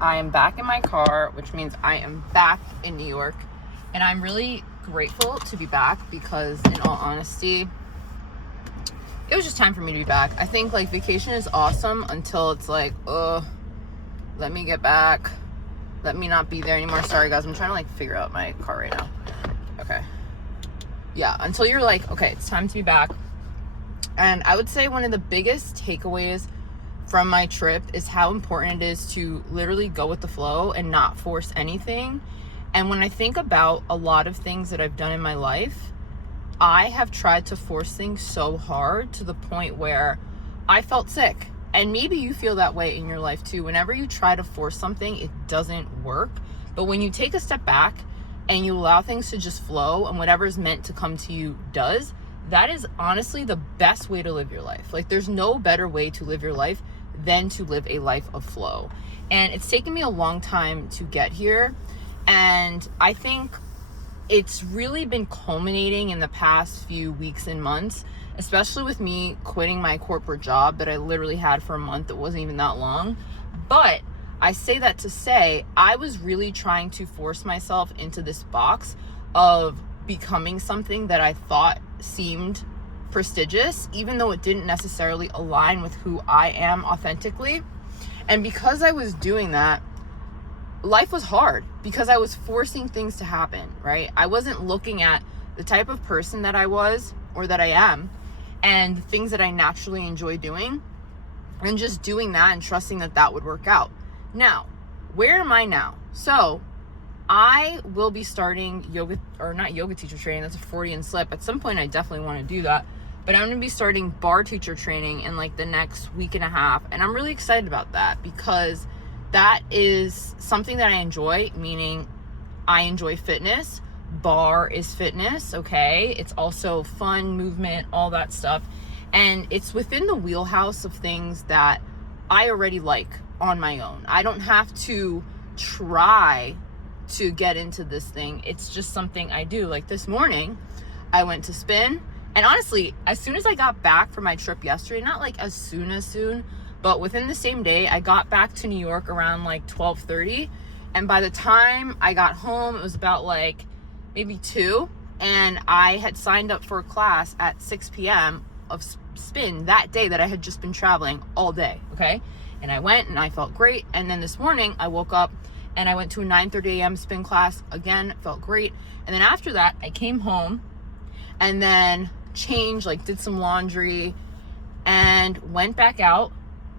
I am back in my car, which means I am back in New York. And I'm really grateful to be back because, in all honesty, it was just time for me to be back. I think, like, vacation is awesome until it's like, let me get back. Let me not be there anymore. Sorry, guys. I'm trying to, like, figure out my car right now. Okay. Yeah, until you're like, okay, it's time to be back. And I would say one of the biggest takeaways from my trip is how important it is to literally go with the flow and not force anything. And when I think about a lot of things that I've done in my life, I have tried to force things so hard to the point where I felt sick. And maybe you feel that way in your life too. Whenever you try to force something, it doesn't work. But when you take a step back and you allow things to just flow and whatever's meant to come to you does, that is honestly the best way to live your life. Like, there's no better way to live your life than to live a life of flow. And it's taken me a long time to get here. And I think it's really been culminating in the past few weeks and months, especially with me quitting my corporate job that I literally had for a month. It wasn't even that long. But I say that to say, I was really trying to force myself into this box of becoming something that I thought seemed prestigious, even though it didn't necessarily align with who I am authentically. And because I was doing that, life was hard because I was forcing things to happen, right? I wasn't looking at the type of person that I was or that I am and the things that I naturally enjoy doing and just doing that and trusting that that would work out. Now, where am I now? So I will be starting not yoga teacher training. That's a Freudian slip. At some point, I definitely want to do that. But I'm going to be starting bar teacher training in like the next week and a half. And I'm really excited about that because that is something that I enjoy, meaning I enjoy fitness. Bar is fitness, okay? It's also fun, movement, all that stuff. And it's within the wheelhouse of things that I already like on my own. I don't have to try to get into this thing. It's just something I do. Like this morning, I went to spin. And honestly, as soon as I got back from my trip yesterday, not like as soon, but within the same day, I got back to New York around like 12:30. And by the time I got home, it was about like maybe 2. And I had signed up for a class at 6 p.m. of spin that day that I had just been traveling all day, okay? And I went and I felt great. And then this morning, I woke up and I went to a 9:30 a.m. spin class. Again, felt great. And then after that, I came home and then changed, like did some laundry and went back out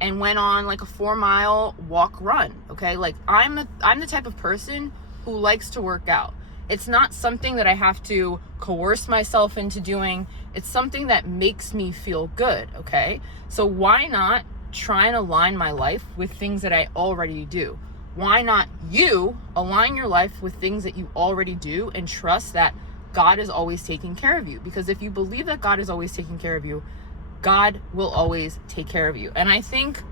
and went on like a 4-mile walk run. Okay. Like I'm the type of person who likes to work out. It's not something that I have to coerce myself into doing. It's something that makes me feel good. Okay. So why not try and align my life with things that I already do? Why not you align your life with things that you already do and trust that God is always taking care of you? Because if you believe that God is always taking care of you, God will always take care of you. And I think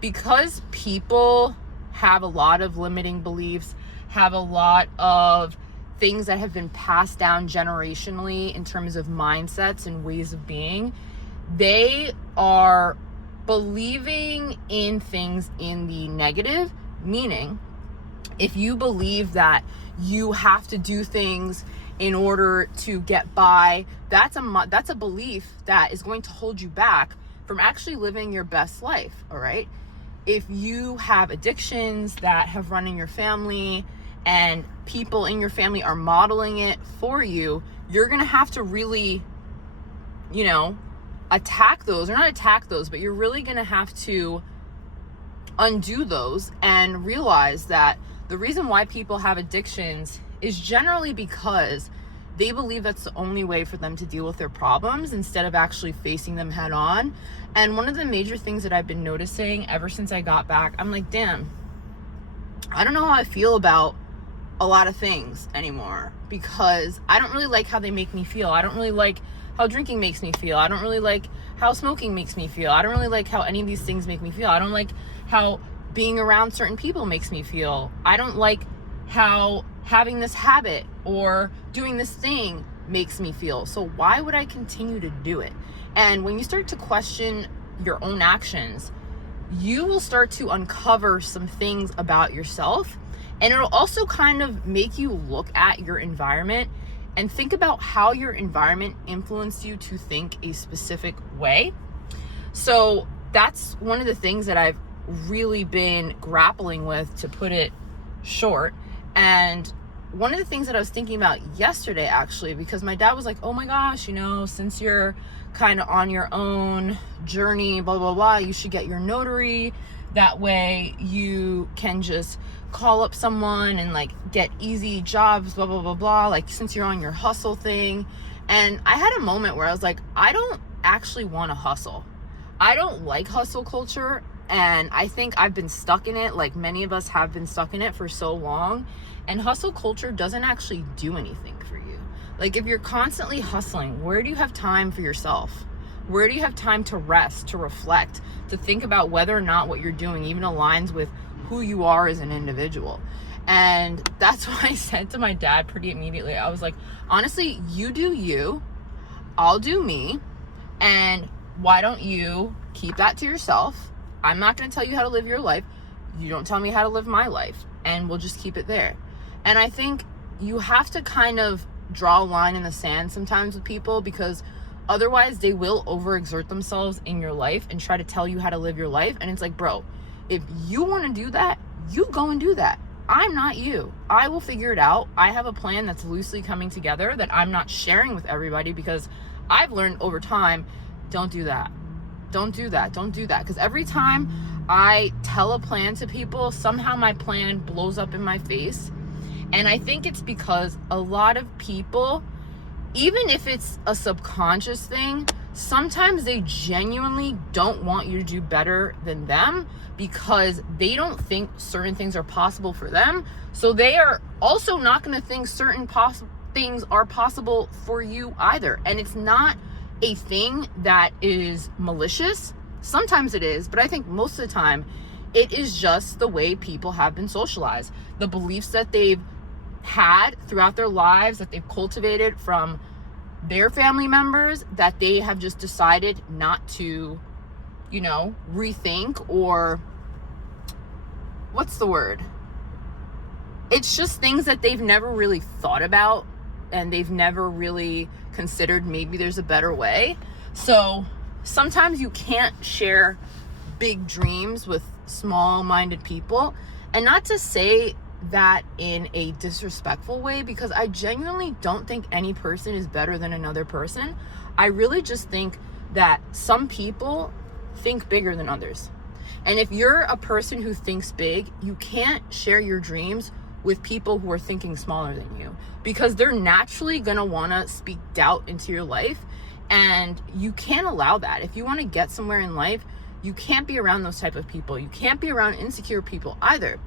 because people have a lot of limiting beliefs, have a lot of things that have been passed down generationally in terms of mindsets and ways of being, they are believing in things in the negative, meaning if you believe that you have to do things in order to get by, that's a belief that is going to hold you back from actually living your best life, all right? If you have addictions that have run in your family and people in your family are modeling it for you, you're going to have to really, attack those, or not attack those, but you're really going to have to undo those and realize that the reason why people have addictions is generally because they believe that's the only way for them to deal with their problems instead of actually facing them head on. And one of the major things that I've been noticing ever since I got back, I'm like, damn, I don't know how I feel about a lot of things anymore because I don't really like how they make me feel. I don't really like how drinking makes me feel. I don't really like how smoking makes me feel. I don't really like how any of these things make me feel. I don't like how being around certain people makes me feel. I don't like how having this habit or doing this thing makes me feel. So why would I continue to do it? And when you start to question your own actions, you will start to uncover some things about yourself. And it'll also kind of make you look at your environment and think about how your environment influenced you to think a specific way. So that's one of the things that I've really been grappling with, to put it short. And one of the things that I was thinking about yesterday, actually, because my dad was like, oh my gosh, since you're kind of on your own journey, blah, blah, blah, you should get your notary. That way you can just call up someone and like get easy jobs, blah, blah, blah, blah. Like, since you're on your hustle thing. And I had a moment where I was like, I don't actually want to hustle. I don't like hustle culture. And I think I've been stuck in it, like many of us have been stuck in it for so long. And hustle culture doesn't actually do anything for you. Like, if you're constantly hustling, where do you have time for yourself? Where do you have time to rest, to reflect, to think about whether or not what you're doing even aligns with who you are as an individual? And that's why I said to my dad pretty immediately, I was like, honestly, you do you, I'll do me. And why don't you keep that to yourself? I'm not going to tell you how to live your life. You don't tell me how to live my life. And we'll just keep it there. And I think you have to kind of draw a line in the sand sometimes with people, because otherwise they will overexert themselves in your life and try to tell you how to live your life. And it's like, bro, if you want to do that, you go and do that. I'm not you. I will figure it out. I have a plan that's loosely coming together that I'm not sharing with everybody, because I've learned over time, don't do that. Don't do that. Don't do that. Because every time I tell a plan to people, somehow my plan blows up in my face. And I think it's because a lot of people, even if it's a subconscious thing, sometimes they genuinely don't want you to do better than them, because they don't think certain things are possible for them. So they are also not going to think certain things are possible for you either. And it's not a thing that is malicious. Sometimes it is, but I think most of the time it is just the way people have been socialized. The beliefs that they've had throughout their lives, that they've cultivated from their family members, that they have just decided not to, rethink, or what's the word? It's just things that they've never really thought about, and they've never really considered maybe there's a better way. So sometimes you can't share big dreams with small-minded people. And not to say that in a disrespectful way, because I genuinely don't think any person is better than another person. I really just think that some people think bigger than others. And if you're a person who thinks big, you can't share your dreams with people who are thinking smaller than you, because they're naturally going to want to speak doubt into your life. And you can't allow that. If you want to get somewhere in life, you can't be around those type of people. You can't be around insecure people either.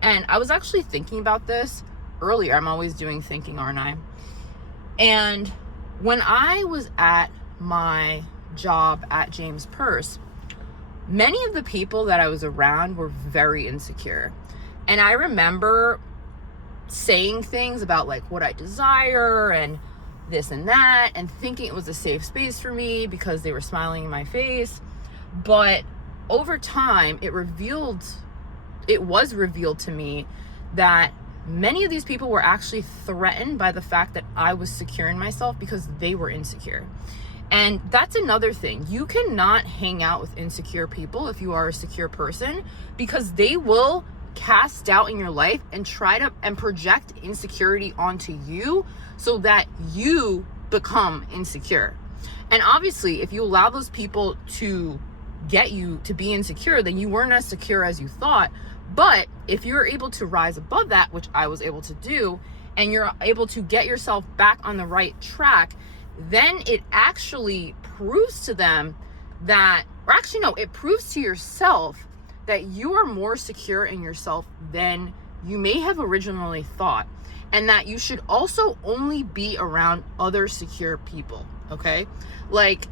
And I was actually thinking about this earlier. I'm always doing thinking, aren't I? And when I was at my job at James Perse, many of the people that I was around were very insecure. And I remember saying things about like what I desire and this and that, and thinking it was a safe space for me because they were smiling in my face. But over time, it was revealed to me that many of these people were actually threatened by the fact that I was secure in myself, because they were insecure. And that's another thing. You cannot hang out with insecure people if you are a secure person, because they will cast doubt in your life and try to project insecurity onto you so that you become insecure. And obviously, if you allow those people to get you to be insecure, then you weren't as secure as you thought. But if you're able to rise above that, which I was able to do, and you're able to get yourself back on the right track, then it actually proves to them that, or actually no, it proves to yourself that you are more secure in yourself than you may have originally thought, and that you should also only be around other secure people, okay? Like,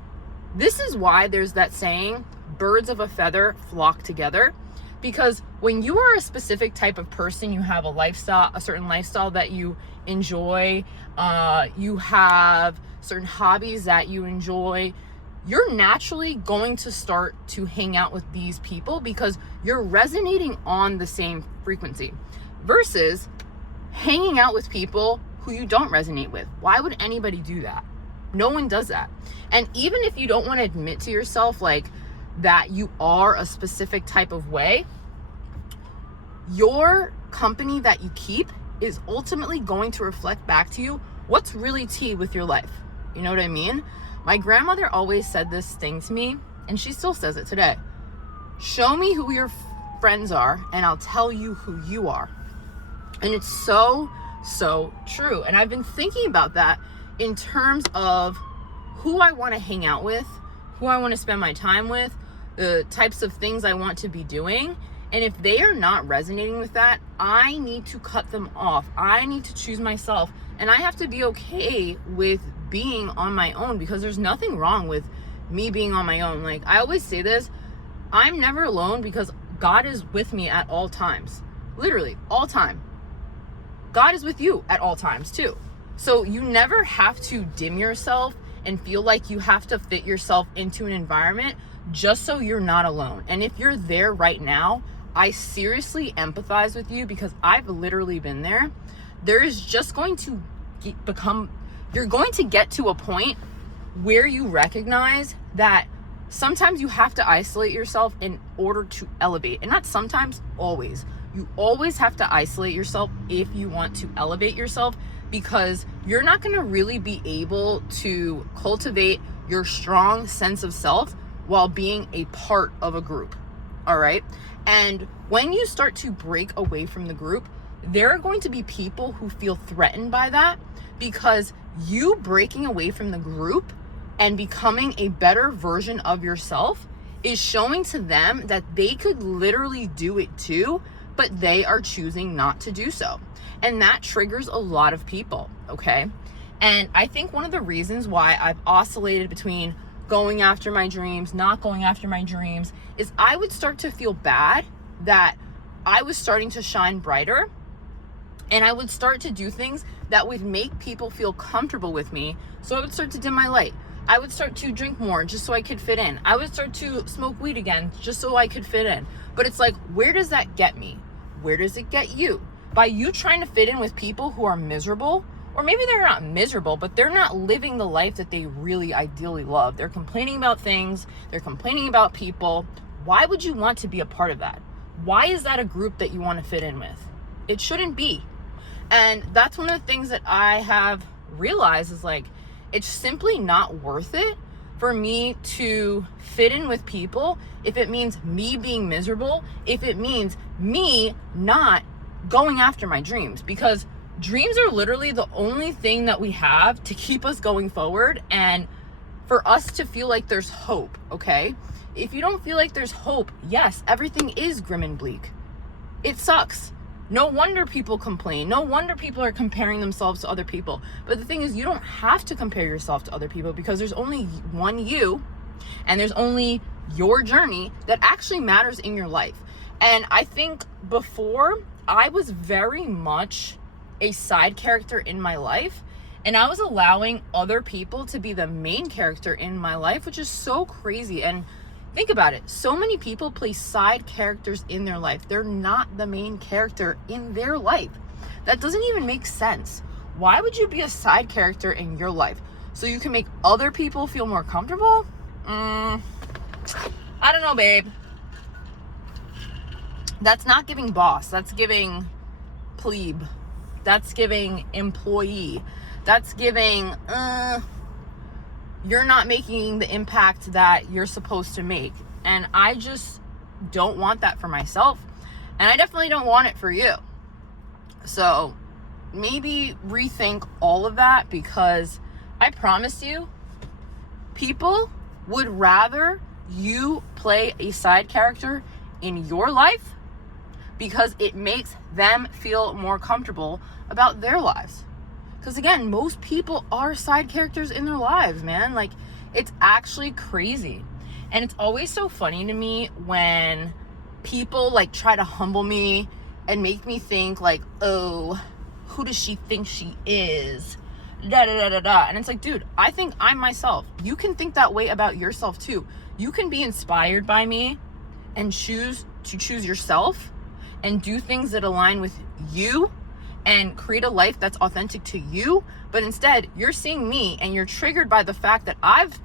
this is why there's that saying, birds of a feather flock together, because when you are a specific type of person, you have a certain lifestyle that you enjoy, you have certain hobbies that you enjoy, you're naturally going to start to hang out with these people because you're resonating on the same frequency versus hanging out with people who you don't resonate with. Why would anybody do that? No one does that. And even if you don't want to admit to yourself like that you are a specific type of way, your company that you keep is ultimately going to reflect back to you what's really tea with your life. You know what I mean? My grandmother always said this thing to me, and she still says it today. Show me who your friends are, and I'll tell you who you are. And it's so true. And I've been thinking about that in terms of who I want to hang out with, who I want to spend my time with, the types of things I want to be doing. And if they are not resonating with that, I need to cut them off. I need to choose myself. And I have to be okay with being on my own, because there's nothing wrong with me being on my own. Like I always say this, I'm never alone because God is with me at all times. Literally, all time. God is with you at all times too. So you never have to dim yourself and feel like you have to fit yourself into an environment just so you're not alone. And if you're there right now, I seriously empathize with you because I've literally been there. There is just going to you're going to get to a point where you recognize that sometimes you have to isolate yourself in order to elevate. And not sometimes, always. You always have to isolate yourself if you want to elevate yourself, because you're not going to really be able to cultivate your strong sense of self while being a part of a group. All right. And when you start to break away from the group, there are going to be people who feel threatened by that, because you breaking away from the group and becoming a better version of yourself is showing to them that they could literally do it too, but they are choosing not to do so. And that triggers a lot of people, okay? And I think one of the reasons why I've oscillated between going after my dreams, not going after my dreams, is I would start to feel bad that I was starting to shine brighter, and I would start to do things that would make people feel comfortable with me. So I would start to dim my light. I would start to drink more just so I could fit in. I would start to smoke weed again just so I could fit in. But it's like, where does that get me? Where does it get you? By you trying to fit in with people who are miserable, or maybe they're not miserable, but they're not living the life that they really ideally love. They're complaining about things. They're complaining about people. Why would you want to be a part of that? Why is that a group that you want to fit in with? It shouldn't be. And that's one of the things that I have realized is like, it's simply not worth it for me to fit in with people if it means me being miserable, if it means me not going after my dreams, because dreams are literally the only thing that we have to keep us going forward and for us to feel like there's hope, okay? If you don't feel like there's hope, yes, everything is grim and bleak. It sucks. No wonder people complain. No wonder people are comparing themselves to other people. But the thing is, you don't have to compare yourself to other people, because there's only one you, and there's only your journey that actually matters in your life. And I think before, I was very much a side character in my life, and I was allowing other people to be the main character in my life, which is so crazy. And think about it. So many people play side characters in their life. They're not the main character in their life. That doesn't even make sense. Why would you be a side character in your life? So you can make other people feel more comfortable? I don't know, babe. That's not giving boss. That's giving plebe. That's giving employee. That's giving, you're not making the impact that you're supposed to make. And I just don't want that for myself. And I definitely don't want it for you. So maybe rethink all of that, because I promise you, people would rather you play a side character in your life because it makes them feel more comfortable about their lives. Because again, most people are side characters in their lives, man. Like, it's actually crazy. And it's always so funny to me when people like try to humble me and make me think like, oh, who does she think she is? da da da da da. And it's like, dude, I think I'm myself. You can think that way about yourself too. You can be inspired by me and choose yourself and do things that align with you and create a life that's authentic to you. But instead, you're seeing me and you're triggered by the fact that I've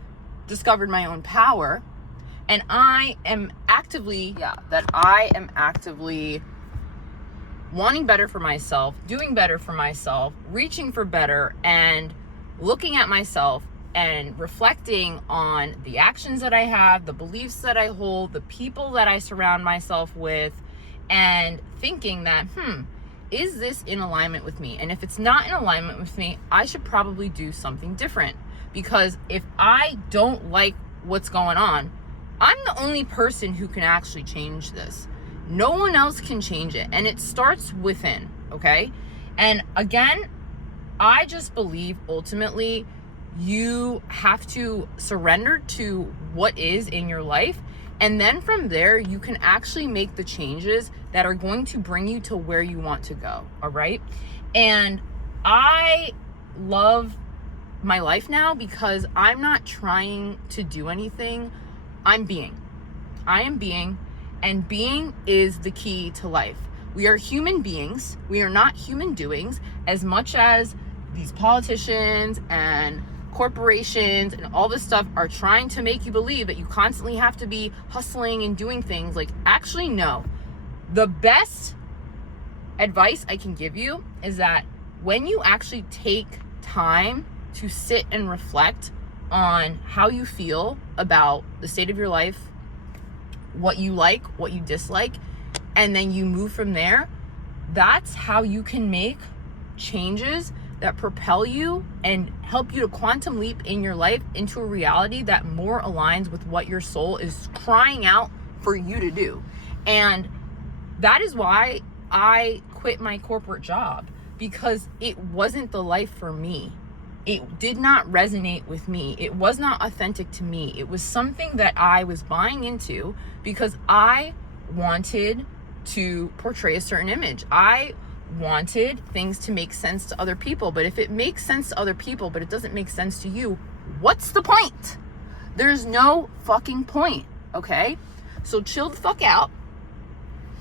discovered my own power, and I am actively wanting better for myself, doing better for myself, reaching for better, and looking at myself and reflecting on the actions that I have, the beliefs that I hold, the people that I surround myself with, and thinking that, is this in alignment with me? And if it's not in alignment with me, I should probably do something different. Because if I don't like what's going on, I'm the only person who can actually change this. No one else can change it. And it starts within, okay? And again, I just believe ultimately you have to surrender to what is in your life. And then from there, you can actually make the changes that are going to bring you to where you want to go, all right? And I love my life now because I'm not trying to do anything. I am being, and being is the key to life. We are human beings. We are not human doings. As much as these politicians and corporations and all this stuff are trying to make you believe that you constantly have to be hustling and doing things, like, actually, no. The best advice I can give you is that when you actually take time to sit and reflect on how you feel about the state of your life, what you like, what you dislike, and then you move from there, that's how you can make changes that propel you and help you to quantum leap in your life into a reality that more aligns with what your soul is crying out for you to do. And that is why I quit my corporate job, because it wasn't the life for me. It did not resonate with me. It was not authentic to me. It was something that I was buying into because I wanted to portray a certain image. I wanted things to make sense to other people. But if it makes sense to other people, but it doesn't make sense to you, what's the point? There's no fucking point, okay? So chill the fuck out.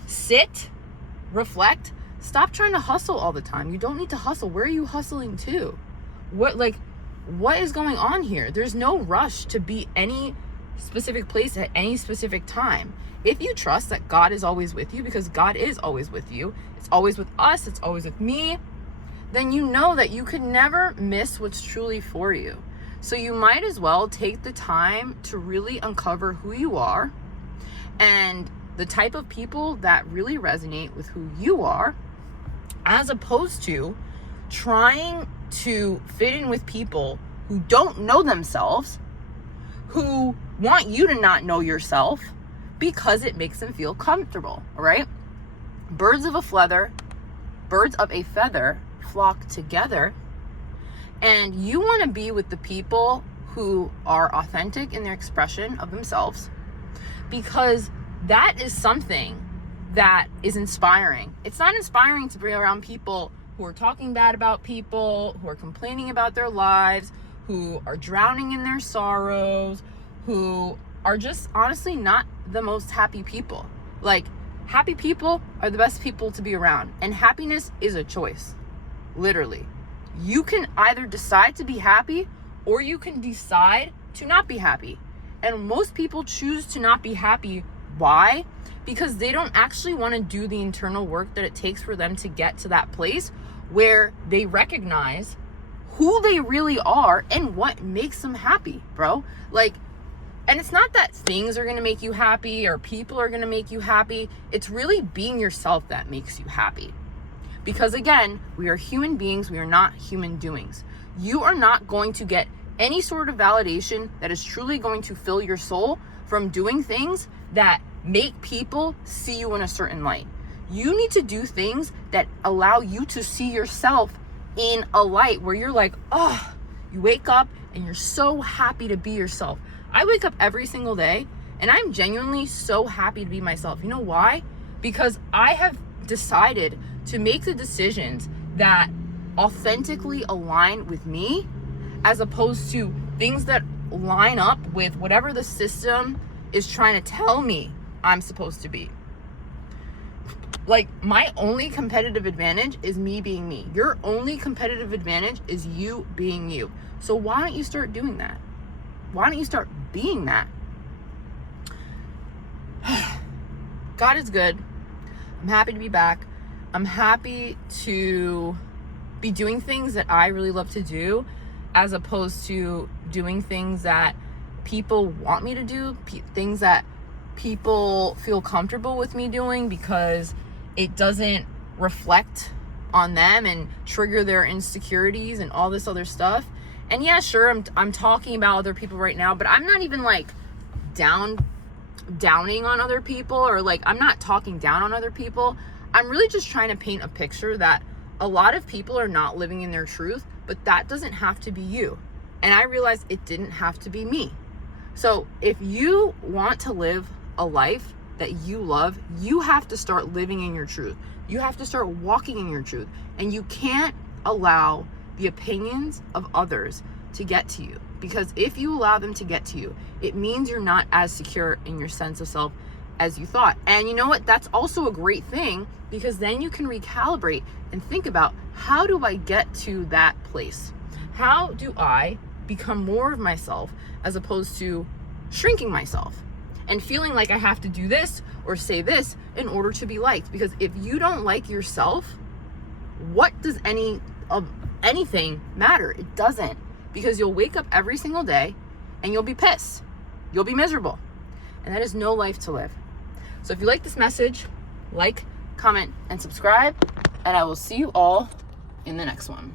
Sit, reflect, stop trying to hustle all the time. You don't need to hustle. Where are you hustling to? What is going on here? There's no rush to be any specific place at any specific time. If you trust that God is always with you, because God is always with you, it's always with us, it's always with me, then you know that you could never miss what's truly for you. So you might as well take the time to really uncover who you are and the type of people that really resonate with who you are, as opposed to trying to fit in with people who don't know themselves, who want you to not know yourself because it makes them feel comfortable, all right? Birds of a feather flock together, and you want to be with the people who are authentic in their expression of themselves, because that is something that is inspiring. It's not inspiring to be around people who are talking bad about people, who are complaining about their lives, who are drowning in their sorrows, who are just honestly not the most happy people. Like, happy people are the best people to be around. And happiness is a choice, literally. You can either decide to be happy or you can decide to not be happy. And most people choose to not be happy. Why? Because they don't actually want to do the internal work that it takes for them to get to that place where they recognize who they really are and what makes them happy, bro. Like, and it's not that things are going to make you happy or people are going to make you happy. It's really being yourself that makes you happy. Because again, we are human beings. We are not human doings. You are not going to get any sort of validation that is truly going to fill your soul from doing things that make people see you in a certain light. You need to do things that allow you to see yourself in a light where you're like, oh, you wake up and you're so happy to be yourself. I wake up every single day and I'm genuinely so happy to be myself. You know why? Because I have decided to make the decisions that authentically align with me, as opposed to things that line up with whatever the system is trying to tell me I'm supposed to be. Like, my only competitive advantage is me being me. Your only competitive advantage is you being you. So why don't you start doing that? Why don't you start being that? God is good. I'm happy to be back. I'm happy to be doing things that I really love to do, as opposed to doing things that people want me to do, things that people feel comfortable with me doing because it doesn't reflect on them and trigger their insecurities and all this other stuff. And yeah, sure, I'm talking about other people right now, but I'm not even like downing on other people, or like, I'm not talking down on other people. I'm really just trying to paint a picture that a lot of people are not living in their truth, but that doesn't have to be you. And I realized it didn't have to be me. So if you want to live a life that you love, you have to start living in your truth. You have to start walking in your truth. And you can't allow the opinions of others to get to you. Because if you allow them to get to you, it means you're not as secure in your sense of self as you thought. And you know what? That's also a great thing, because then you can recalibrate and think about, how do I get to that place? How do I become more of myself, as opposed to shrinking myself and feeling like I have to do this or say this in order to be liked? Because if you don't like yourself, what does anything matter? It doesn't. Because you'll wake up every single day and you'll be pissed. You'll be miserable. And that is no life to live. So if you like this message, like, comment, and subscribe, and I will see you all in the next one.